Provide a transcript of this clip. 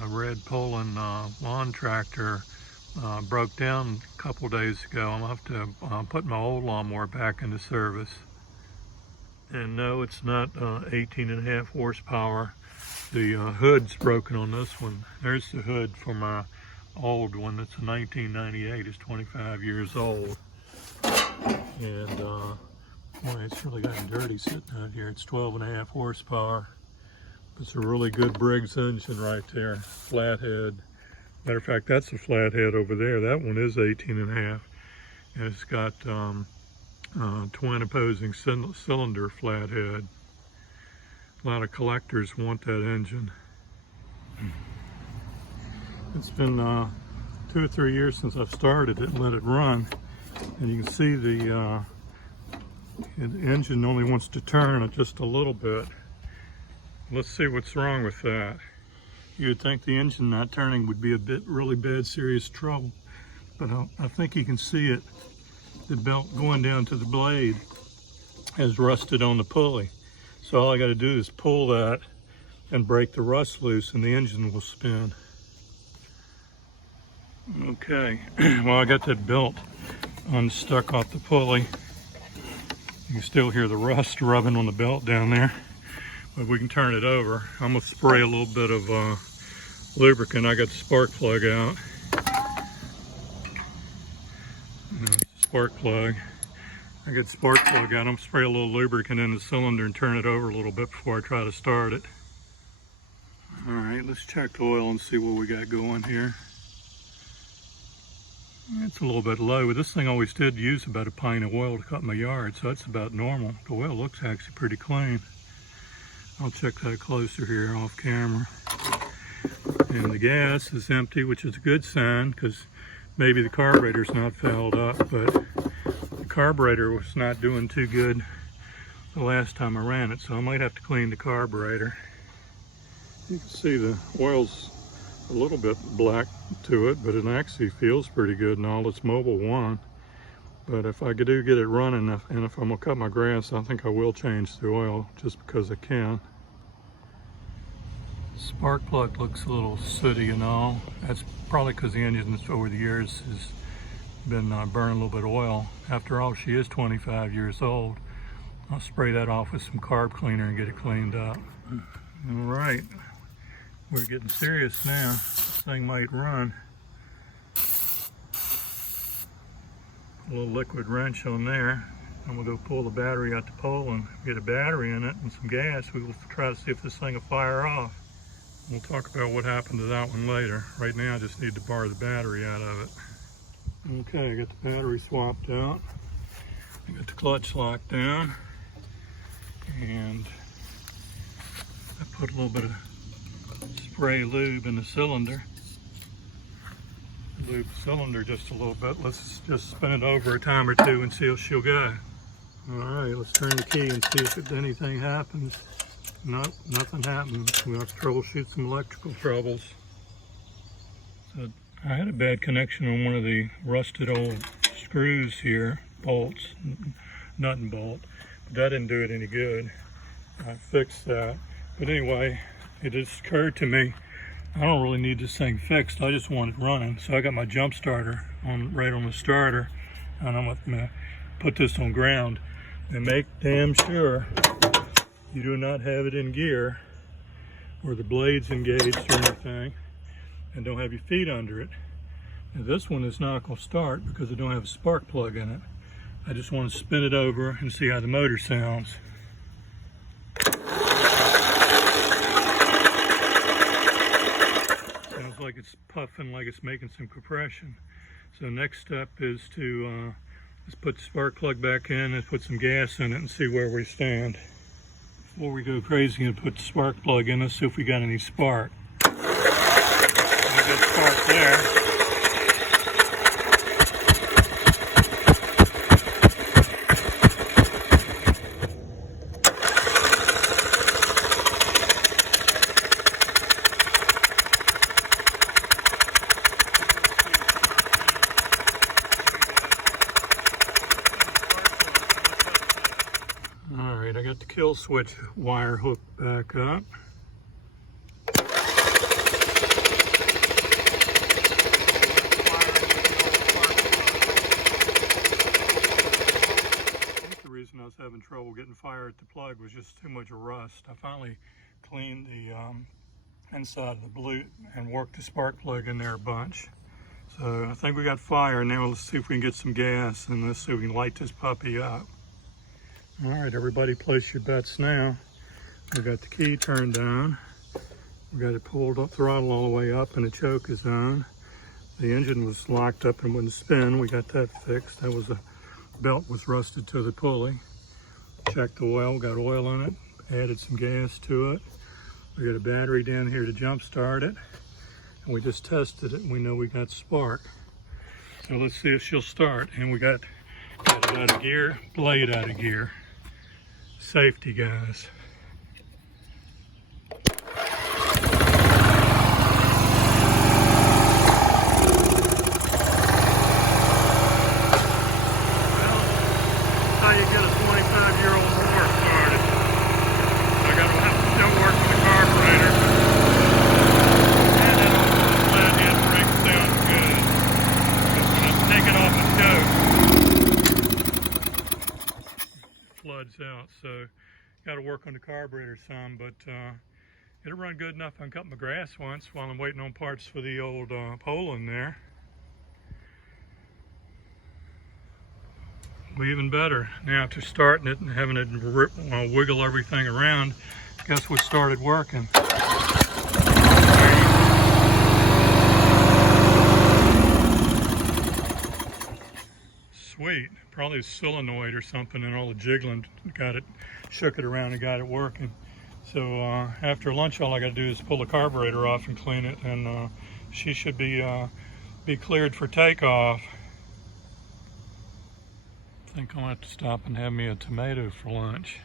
My red Poland lawn tractor broke down a couple days ago. I'm going to have to put my old lawnmower back into service. And no, it's not 18.5 horsepower. The hood's broken on this one. There's the hood for my old one. That's a 1998. It's 25 years old. And boy, it's really gotten dirty sitting out here. It's 12.5 horsepower. It's a really good Briggs engine right there, flathead. Matter of fact, that's a flathead over there. That one is 18.5, and it's got twin opposing cylinder flathead. A lot of collectors want that engine. It's been 2 or 3 years since I've started it and let it run, and you can see the engine only wants to turn it just a little bit. Let's see what's wrong with that. You would think the engine not turning would be a really bad, serious trouble, but I think you can see it. The belt going down to the blade has rusted on the pulley. So all I got to do is pull that and break the rust loose, and the engine will spin. Okay, well, I got that belt unstuck off the pulley. You can still hear the rust rubbing on the belt down there. But we can turn it over. I'm gonna spray a little bit of lubricant. I got the spark plug out. Spark plug. I got the spark plug out. I'm gonna spray a little lubricant in the cylinder and turn it over a little bit before I try to start it. All right, let's check the oil and see what we got going here. It's a little bit low, but this thing always did use about a pint of oil to cut my yard, so that's about normal. The oil looks actually pretty clean. I'll check that closer here off camera. And the gas is empty, which is a good sign, because maybe the carburetor's not fouled up, but the carburetor was not doing too good the last time I ran it, so I might have to clean the carburetor. You can see the oil's a little bit black to it, but it actually feels pretty good and all. It's Mobil 1. But if I do get it running, and if I'm gonna cut my grass, I think I will change the oil just because I can. Spark plug looks a little sooty and all. That's probably because the engine over the years has been burning a little bit of oil. After all, she is 25 years old. I'll spray that off with some carb cleaner and get it cleaned up. All right, we're getting serious now. This thing might run. A little liquid wrench on there. I'm gonna go pull the battery out the pole and get a battery in it and some gas. We will try to see if this thing will fire off. We'll talk about what happened to that one later. Right now I just need to borrow the battery out of it. Okay, I got the battery swapped out. I got the clutch locked down. And I put a little bit of spray lube in the cylinder. Lube the cylinder just a little bit. Let's just spin it over a time or two and see if she'll go. All right, let's turn the key and see if anything happens. Nope, nothing happens. We'll have to troubleshoot some electrical troubles. So I had a bad connection on one of the rusted old screws here, bolts, nut and bolt, but that didn't do it any good. I fixed that. But anyway, it just occurred to me, I don't really need this thing fixed. I just want it running. So I got my jump starter right on the starter, and I'm gonna put this on ground and make damn sure you do not have it in gear or the blade's engaged or anything, and don't have your feet under it. Now this one is not gonna start because I don't have a spark plug in it. I just want to spin it over and see how the motor sounds. Like it's puffing, like it's making some compression. So next step is to let's put the spark plug back in and put some gas in it and see where we stand. Before we go crazy and put the spark plug in, let's see if we got any spark. We got spark there. I got the kill switch wire hooked back up. just too much rust. I finally cleaned the inside of the blue and worked the spark plug in there a bunch. So I think we got fire. Now let's see if we can get some gas, and let's see if we can light this puppy up. All right, everybody place your bets now. We got the key turned down. We got it pulled up, throttle all the way up, and the choke is on. The engine was locked up and wouldn't spin. We got that fixed. That was the belt was rusted to the pulley. Checked the oil, got oil in it, added some gas to it. We got a battery down here to jump start it. And we just tested it and we know we got spark. So let's see if she'll start. And we got it out of gear, blade out of gear. Safety, guys. How you get a 25-year-old mower started. I got to have to still work with the carburetor. And then the flathead breaks down good. When I take it off the choke, it floods out. So got to work on the carburetor some, but it'll run good enough. I cut my grass once while I'm waiting on parts for the old pole in there. Even better. Now after starting it and having it wiggle everything around, guess what started working? Sweet. Probably a solenoid or something, and all the jiggling shook it around and got it working. So after lunch, all I got to do is pull the carburetor off and clean it, and she should be cleared for takeoff. I think I'll have to stop and have me a tomato for lunch.